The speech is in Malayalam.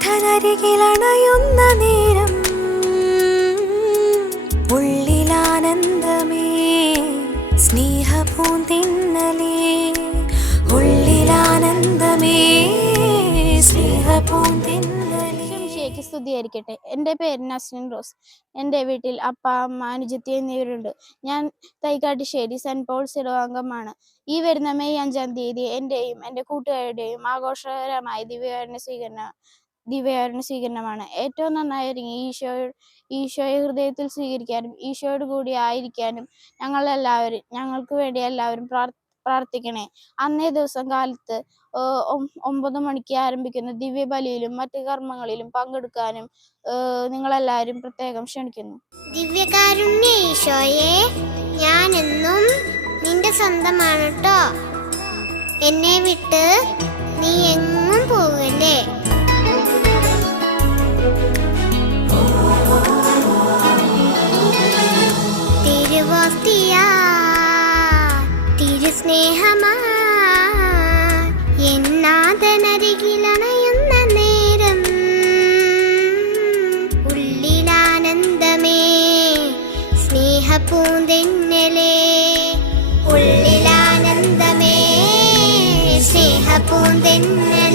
നാഥനരികിലണയുന്ന നേരം ഉള്ളിലാനന്ദമേ സ്നേഹപൂന്തിന്നലേ ഉള്ളിലാനന്ദമേ സ്നേഹപൂന്തിന്നലേ. സ്തുതിയായിരിക്കട്ടെ. എൻ്റെ പേര് നസ്രിൻ റോസ്. എൻ്റെ വീട്ടിൽ അപ്പ, അമ്മ, അനുജത്തി എന്നിവരുണ്ട്. ഞാൻ തൈക്കാട്ടുശ്ശേരി സെന്റ് പോൾസ് ഇടവകമാണ്. ഈ വരുന്ന മെയ് 5-ാം തീയതി എൻ്റെയും എൻ്റെ കൂട്ടുകാരുടെയും ആഘോഷകരമായ ദിവ്യകാരുണ്യ സ്വീകരണമാണ്. ഏറ്റവും നന്നായി ഒരുങ്ങി ഈശോയെ ഹൃദയത്തിൽ സ്വീകരിക്കാനും ഈശോയോട് കൂടി ആയിരിക്കാനും ഞങ്ങൾക്ക് വേണ്ടി എല്ലാവരും പ്രാർത്ഥിക്കണേ. അന്നേ ദിവസം കാലത്ത് 9 മണിക്ക് ആരംഭിക്കുന്ന ദിവ്യബലിയിലും മറ്റ് കർമ്മങ്ങളിലും പങ്കെടുക്കാനും നിങ്ങളെല്ലാവരും പ്രത്യേകം ക്ഷണിക്കുന്നു. ദിവ്യകാരുണ്യ ഈശോയെ, ഞാനെന്നും നിന്റെ സ്വന്തമാണ് ട്ടോ. എന്നെ വിട്ട് നീ എങ്ങും പോകല്ലേ. തിരുവോസ്തിയാ തിരുസ്നേഹമാ എന്നാഥനരികിലണയുന്ന നേരം ഉള്ളിലാനന്ദമേ സ്നേഹപൂന്തിന്നലേ ഉള്ളിലാനന്ദമേ സ്നേഹപൂന്തിന്നലേ.